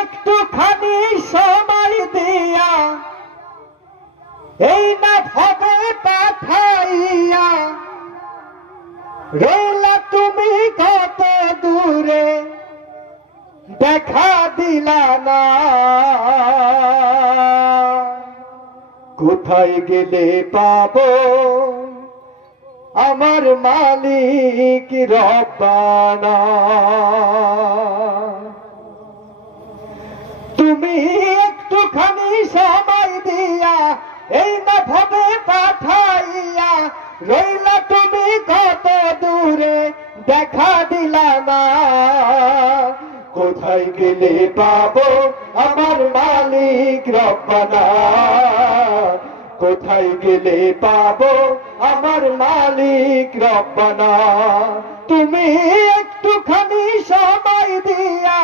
একটুখানি সময় দিয়া এই না ভাবে পাঠাইয়া রইলা তুমি কত দূরে দেখা দিলা না। কোথায় গেলে পাবো আমার মালিক রব্বানা। তুমি একটুখানি সময় দিয়া এই না ভাবে পাঠাইয়া রইলা তুমি কত দূরে দেখা দিলা না। কোথায় গেলে পাবো আমার মালিক রব্বানা। কোথায় গেলে পাবো আমার মালিক রব্বানা। তুমি একটুখানি সময় দিয়া